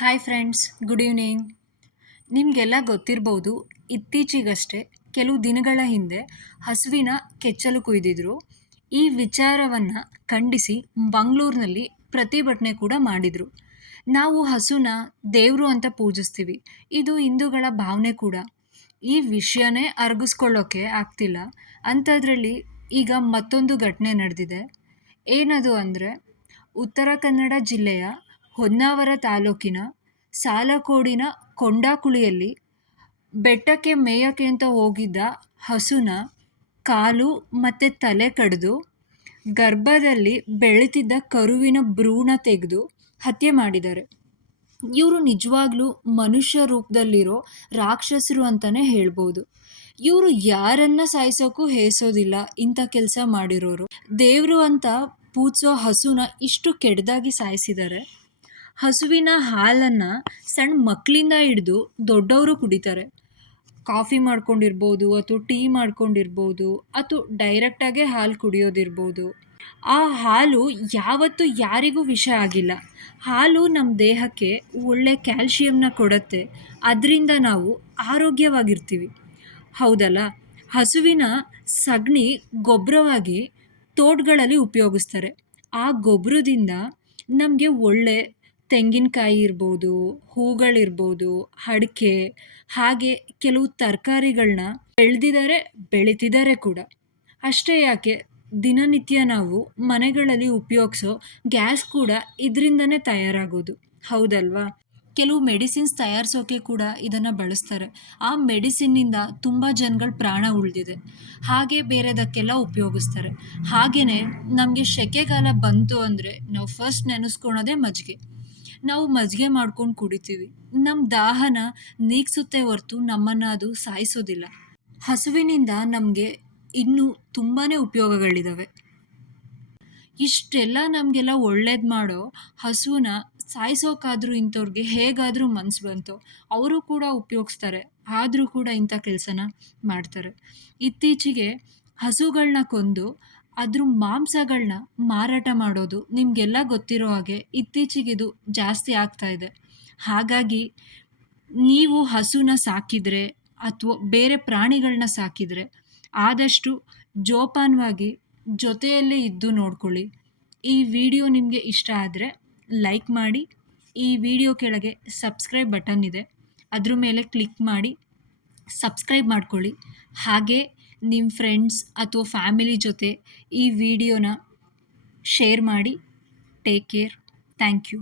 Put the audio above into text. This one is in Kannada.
Hi friends, good evening. ನಿಮಗೆಲ್ಲ ಗೊತ್ತಿರ್ಬೋದು, ಇತ್ತೀಚೆಗಷ್ಟೇ ಕೆಲವು ದಿನಗಳ ಹಿಂದೆ ಹಸುವಿನ ಕೆಚ್ಚಲು ಕುಯ್ದಿದ್ರು. ಈ ವಿಚಾರವನ್ನು ಖಂಡಿಸಿ ಮಂಗಳೂರಿನಲ್ಲಿ ಪ್ರತಿಭಟನೆ ಕೂಡ ಮಾಡಿದರು. ನಾವು ಹಸುನ ದೇವರು ಅಂತ ಪೂಜಿಸ್ತೀವಿ, ಇದು ಹಿಂದೂಗಳ ಭಾವನೆ ಕೂಡ. ಈ ವಿಷಯನೇ ಅರಗಿಸ್ಕೊಳ್ಳೋಕ್ಕೆ ಆಗ್ತಿಲ್ಲ ಅಂಥದ್ರಲ್ಲಿ ಈಗ ಮತ್ತೊಂದು ಘಟನೆ ನಡೆದಿದೆ. ಏನದು ಅಂದರೆ, ಉತ್ತರ ಕನ್ನಡ ಜಿಲ್ಲೆಯ ಹೊನ್ನಾವರ ತಾಲೂಕಿನ ಸಾಲಕೋಡಿನ ಕೊಂಡಾಕುಳಿಯಲ್ಲಿ ಬೆಟ್ಟಕ್ಕೆ ಮೇಯಕ್ಕೆ ಅಂತ ಹೋಗಿದ್ದ ಹಸುನ ಕಾಲು ಮತ್ತು ತಲೆ ಕಡಿದು ಗರ್ಭದಲ್ಲಿ ಬೆಳೀತಿದ್ದ ಕರುವಿನ ಭ್ರೂಣ ತೆಗೆದು ಹತ್ಯೆ ಮಾಡಿದ್ದಾರೆ. ಇವರು ನಿಜವಾಗ್ಲೂ ಮನುಷ್ಯ ರೂಪದಲ್ಲಿರೋ ರಾಕ್ಷಸರು ಅಂತಲೇ ಹೇಳ್ಬೋದು. ಇವರು ಯಾರನ್ನ ಸಾಯಿಸೋಕ್ಕೂ ಹೇಸೋದಿಲ್ಲ ಇಂಥ ಕೆಲಸ ಮಾಡಿರೋರು. ದೇವರು ಅಂತ ಪೂಜಿಸೋ ಹಸುನ ಇಷ್ಟು ಕೆಟ್ಟದಾಗಿ ಸಾಯಿಸಿದ್ದಾರೆ. ಹಸುವಿನ ಹಾಲನ್ನು ಸಣ್ಣ ಮಕ್ಕಳಿಂದ ಹಿಡಿದು ದೊಡ್ಡವರು ಕುಡಿತಾರೆ. ಕಾಫಿ ಮಾಡ್ಕೊಂಡಿರ್ಬೋದು, ಅಥವಾ ಟೀ ಮಾಡ್ಕೊಂಡಿರ್ಬೋದು, ಅಥವಾ ಡೈರೆಕ್ಟಾಗೆ ಹಾಲು ಕುಡಿಯೋದಿರ್ಬೋದು. ಆ ಹಾಲು ಯಾವತ್ತೂ ಯಾರಿಗೂ ವಿಷ ಆಗಿಲ್ಲ. ಹಾಲು ನಮ್ಮ ದೇಹಕ್ಕೆ ಒಳ್ಳೆ ಕ್ಯಾಲ್ಶಿಯಂನ ಕೊಡುತ್ತೆ, ಅದರಿಂದ ನಾವು ಆರೋಗ್ಯವಾಗಿರ್ತೀವಿ, ಹೌದಲ್ಲ? ಹಸುವಿನ ಸಗಣಿ ಗೊಬ್ಬರವಾಗಿ ತೋಟಗಳಲ್ಲಿ ಉಪಯೋಗಿಸ್ತಾರೆ. ಆ ಗೊಬ್ಬರದಿಂದ ನಮಗೆ ಒಳ್ಳೆ ತೆಂಗಿನಕಾಯಿ ಇರ್ಬೋದು, ಹೂಗಳಿರ್ಬೋದು, ಅಡಿಕೆ, ಹಾಗೆ ಕೆಲವು ತರಕಾರಿಗಳನ್ನ ಬೆಳೀತಿದ್ದಾರೆ ಕೂಡ. ಅಷ್ಟೇ ಯಾಕೆ, ದಿನನಿತ್ಯ ನಾವು ಮನೆಗಳಲ್ಲಿ ಉಪಯೋಗಿಸೋ ಗ್ಯಾಸ್ ಕೂಡ ಇದರಿಂದನೇ ತಯಾರಾಗೋದು, ಹೌದಲ್ವಾ? ಕೆಲವು ಮೆಡಿಸಿನ್ಸ್ ತಯಾರಿಸೋಕೆ ಕೂಡ ಇದನ್ನು ಬಳಸ್ತಾರೆ. ಆ ಮೆಡಿಸಿನ್ನಿಂದ ತುಂಬ ಜನಗಳ ಪ್ರಾಣ ಉಳಿದಿದೆ. ಹಾಗೆ ಬೇರೆದಕ್ಕೆಲ್ಲ ಉಪಯೋಗಿಸ್ತಾರೆ. ಹಾಗೆಯೇ ನಮಗೆ ಸೆಕೆಗಾಲ ಬಂತು ಅಂದರೆ ನಾವು ಫಸ್ಟ್ ನೆನೆಸ್ಕೊಳೋದೇ ಮಜ್ಜಿಗೆ. ನಾವು ಮಜ್ಜಿಗೆ ಮಾಡ್ಕೊಂಡು ಕುಡಿತೀವಿ. ನಮ್ಮ ದಾಹನ ನೀಗಿಸುತ್ತೆ ಹೊರತು ನಮ್ಮನ್ನು ಅದು ಸಾಯಿಸೋದಿಲ್ಲ. ಹಸುವಿನಿಂದ ನಮಗೆ ಇನ್ನೂ ತುಂಬಾ ಉಪಯೋಗಗಳಿದ್ದಾವೆ. ಇಷ್ಟೆಲ್ಲ ನಮಗೆಲ್ಲ ಒಳ್ಳೇದು ಮಾಡೋ ಹಸುವನ್ನ ಸಾಯಿಸೋಕ್ಕಾದರೂ ಇಂಥವ್ರಿಗೆ ಹೇಗಾದರೂ ಮನಸ್ಸು ಬಂತು. ಅವರು ಕೂಡ ಉಪಯೋಗಿಸ್ತಾರೆ, ಆದರೂ ಕೂಡ ಇಂಥ ಕೆಲಸನ ಮಾಡ್ತಾರೆ. ಇತ್ತೀಚೆಗೆ ಹಸುಗಳನ್ನ ಕೊಂದು ಅದ್ರ ಮಾಂಸಗಳನ್ನ ಮಾರಾಟ ಮಾಡೋದು ನಿಮಗೆಲ್ಲ ಗೊತ್ತಿರೋ ಹಾಗೆ ಇತ್ತೀಚೆಗಿದು ಜಾಸ್ತಿ ಆಗ್ತಾ ಇದೆ. ಹಾಗಾಗಿ ನೀವು ಹಸುನ ಸಾಕಿದರೆ ಅಥವಾ ಬೇರೆ ಪ್ರಾಣಿಗಳನ್ನ ಸಾಕಿದರೆ ಆದಷ್ಟು ಜೋಪಾನವಾಗಿ ಜೊತೆಯಲ್ಲೇ ಇದ್ದು ನೋಡ್ಕೊಳ್ಳಿ. ಈ ವಿಡಿಯೋ ನಿಮಗೆ ಇಷ್ಟ ಆದರೆ ಲೈಕ್ ಮಾಡಿ. ಈ ವಿಡಿಯೋ ಕೆಳಗೆ ಸಬ್ಸ್ಕ್ರೈಬ್ ಬಟನ್ ಇದೆ, ಅದ್ರ ಮೇಲೆ ಕ್ಲಿಕ್ ಮಾಡಿ ಸಬ್ಸ್ಕ್ರೈಬ್ ಮಾಡ್ಕೊಳ್ಳಿ. ಹಾಗೆ ನಿಮ್ಮ ಫ್ರೆಂಡ್ಸ್ ಅಥವಾ ಫ್ಯಾಮಿಲಿ ಜೊತೆ ಈ ವಿಡಿಯೋನ ಶೇರ್ ಮಾಡಿ. Take care. Thank you.